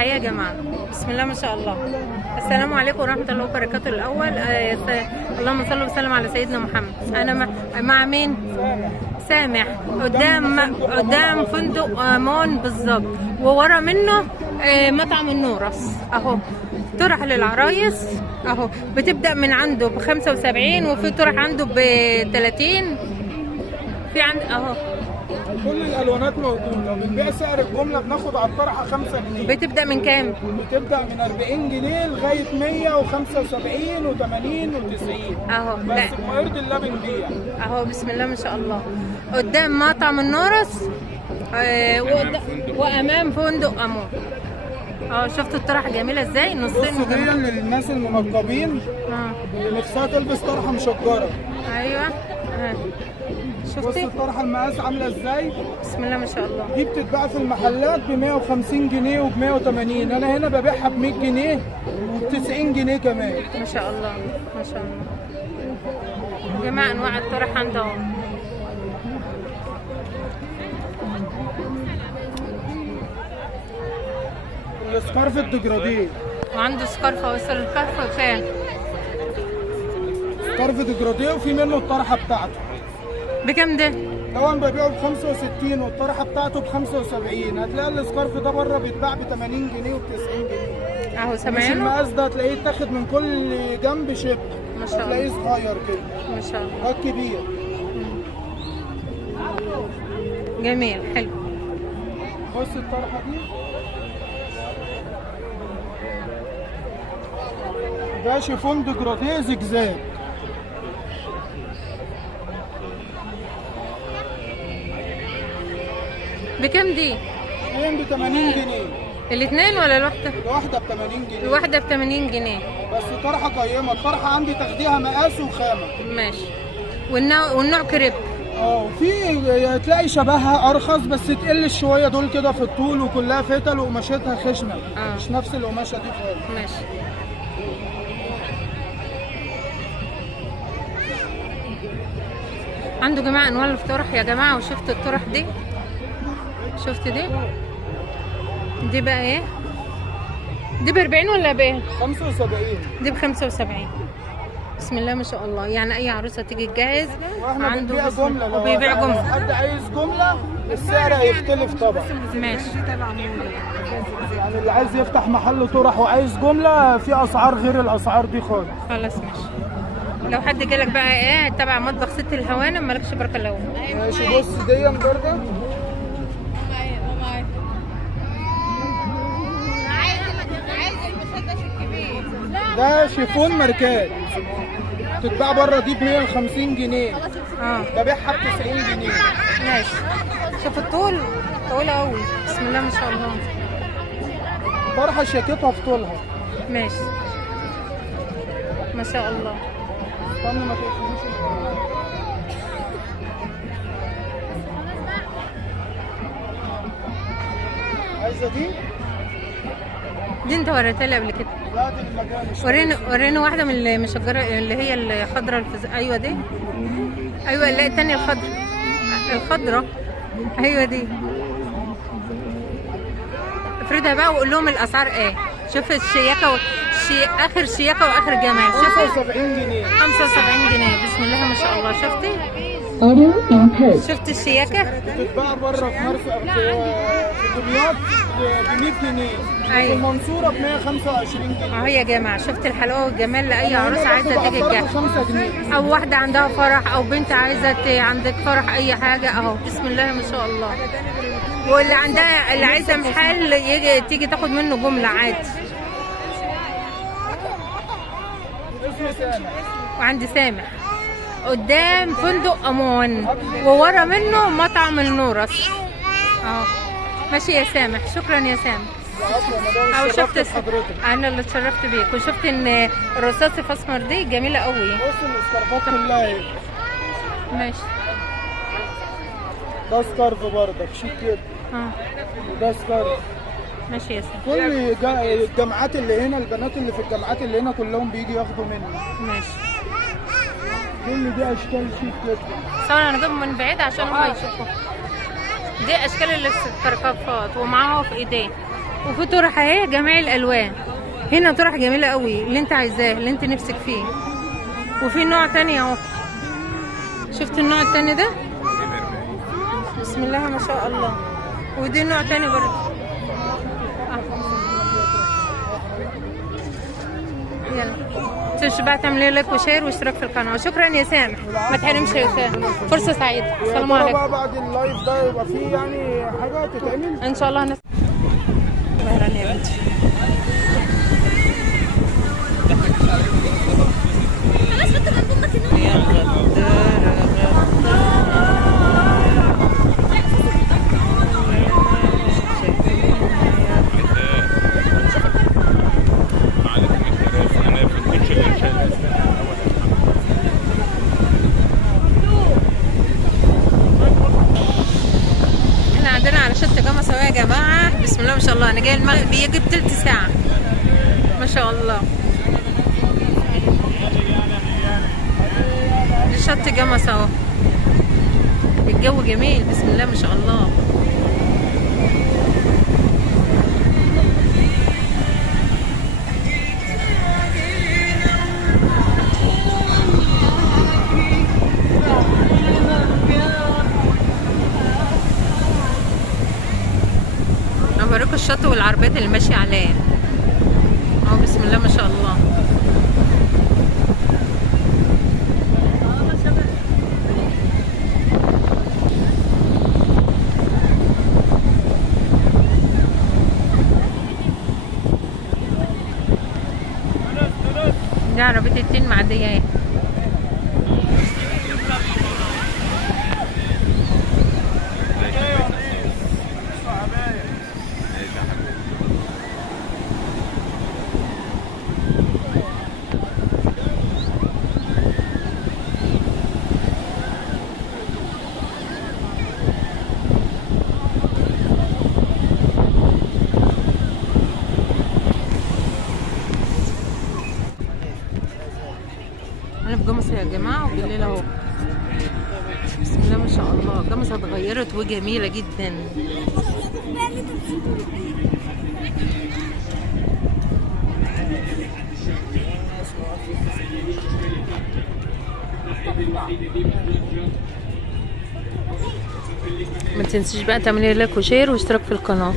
حياة يا جماعة. بسم الله ما شاء الله. السلام عليكم ورحمة الله وبركاته. الأول اللهم صل وسلم على سيدنا محمد. أنا مع مين؟ سامح. قدام فندق مون بالظبط، وورا منه مطعم النورس اهو. طرح للعرايس اهو، بتبدأ من عنده ب75، وفي طرح عنده ب30. في عند اهو كل الالوانات موجوده. بنبيع سعر الجمله، بناخد على الطرحه 5 جنيه. بتبدأ من كام؟ بتبدا من 40 جنيه لغايه 175 و80 و90 اهو. بس لا بمقرض الله بنبيع اهو. بسم الله ما شاء الله. قدام مطعم النورس وامام فندق امون. اه شفتوا الطرحه جميله ازاي؟ نصين بص دي للناس المنقبين اللي نفسها تلبس طرحه مشجره. ايوه بص شفتي؟ الطرحه المقاس عامله ازاي. بسم الله ما شاء الله. دي بتتباع في المحلات ب 150 جنيه وب 180. انا هنا ببيعها ب 100 جنيه وب 90 جنيه كمان. ما شاء الله ما شاء الله يا جماعه. انواع الطرح عندهم. السكارف الديجراديه، وعنده سكارف. وصل السكارف كام؟ سكارف ديجراديه وفي منه الطرحه بتاعته. بكام ده؟ طبعا ببيعه ب 65 والطرحه بتاعته ب 75. هتلاقي السكارف ده بره بيتباع ب 80 جنيه وب 90 جنيه. اهو مش سامعينه؟ المقاس ده هتلاقيه اتاخد من كل جنب شبه. ما شاء الله. هتلاقيه صغير كده. ما شاء الله ده الكبير. جميل حلو. بص الطرحه دي، ده شيفون ديجراديه زجزاج. بكام دي؟ اتنين ب 80 جنيه. الاثنين ولا الواحده؟ الواحده ب 80 جنيه. الواحده ب 80 جنيه. بس طرحه قيمه. الطرحه عندي تاخديها مقاس وخامه. ماشي. والنوع كريب. في تلاقي شبهها ارخص بس تقل شويه. دول كده في الطول وكلها فتل وقماشتها خشنه. مش نفس القماشه دي خالص. ماشي. عنده جماعة انواع الطرح يا جماعة. وشفت الطرح دي؟ شفت دي؟ دي بقى ايه؟ دي ب40 ولا بايه؟ 75. دي ب75. بسم الله ما شاء الله. يعني اي عروسة تيجي تجهز واحنا بنبيع بسم جمله. لو وبيبيع لو جملة. حد عايز جمله السعر هيختلف طبعا. ماشي. يعني اللي عايز يفتح محل طرح وعايز جمله في اسعار غير الاسعار دي خالص. خلاص ماشي. لو حد جالك بقى ايه تبع مطبخ ست الهوانم مالكش بركة الا هو. ماشي. بص دي برده ده شيفون ماركات. تتباع بره دي ب 150 جنيه. ببيعها ب 90 جنيه. ماشي. شوف الطول طويلة قوي. بسم الله ما شاء الله. طرحه شياكتها في طولها. ماشي ما شاء الله. استنى ما تقفلوش. عايزه دي؟ دي انت وريتها لي قبل كده. لا دي المكان. وريني واحدة من المشجرة اللي هي الخضراء ايوه دي. ايوه لا التانية الخضراء. ايوه دي. افردها بقى وقول لهم الاسعار ايه. شوف الشياكة اخر شياكة واخر جمال. شوفي 75 جنيه. 75 جنيه. بسم الله ما شاء الله. شفتي؟ شفت الشياكة؟ بتتباع بره في في دمياط ب 100 جنيه. أيوة. في المنصورة ب 125 جنيه. اهو يا جماعة. شفت الحلاوة والجمال لأي عروسة عايزة تيجي تجهز. 5 جنيه. أو واحدة عندها فرح أو بنت عايزة عندك فرح أي حاجة أهو. بسم الله ما شاء الله. واللي عندها اللي عايزة محل تيجي تاخد منه جملة عادي. اسمي سامح. وعندي سامح قدام فندق أمون، وورا منه مطعم النورس اهو. ماشي يا سامح. شكرا يا سامح. أو شفت أنا اللي اتشرفت بيك. وشفت إن الرصاصي في أسمر دي جميلة قوي. بص السكارفات كلها اهي. ماشي. ده سكارف بردك شيك جدا. وده سكارف. ماشي يا سامح. كل الجامعات اللي هنا، البنات اللي في الجامعات اللي هنا كلهم بيجي ياخدوا مني. ماشي. كل دي اشكال شيك جدا. صار انا اجيبهم من بعيد عشان هم يشوفوا. دي اشكال السكركفات ومعاها في ايديه. وفي طرح اهي جميع الالوان. هنا طرح جميله قوي اللي انت عايزاه اللي انت نفسك فيه. وفي نوع تاني اهو. شفت النوع التاني ده؟ بسم الله ما شاء الله. ودي نوع تاني برضه. يلا تنسوا بقى تعملوا لايك وشير واشتراك في القناه. شكرا يا سامح، ما تحرمش يا سامح. فرصه سعيده. السلام عليكم. بقى بعد اللايف ده يبقى فيه يعني حاجه تتعمل ان شاء الله. بهران يا بنتي. يا غدارة احنا عندنا على شط جمصة يا جماعة. بسم الله ما شاء الله. انا جاي المغرب بيجي بتلت ساعة ما شاء الله. شط جمصة اهو. الجو جميل بسم الله ما شاء الله. انا بوريكم الشط والعربيات اللي ماشية عليه اهو. بسم الله ما شاء الله. دي عربية التين معدية اهي. انا في جمصة يا جماعة وبالليل اهو. بسم الله ما شاء الله. جمصة اتغيرت وجميلة جدا. ما تنسيش بقى تعملي لايك وشير واشتراك في القناة.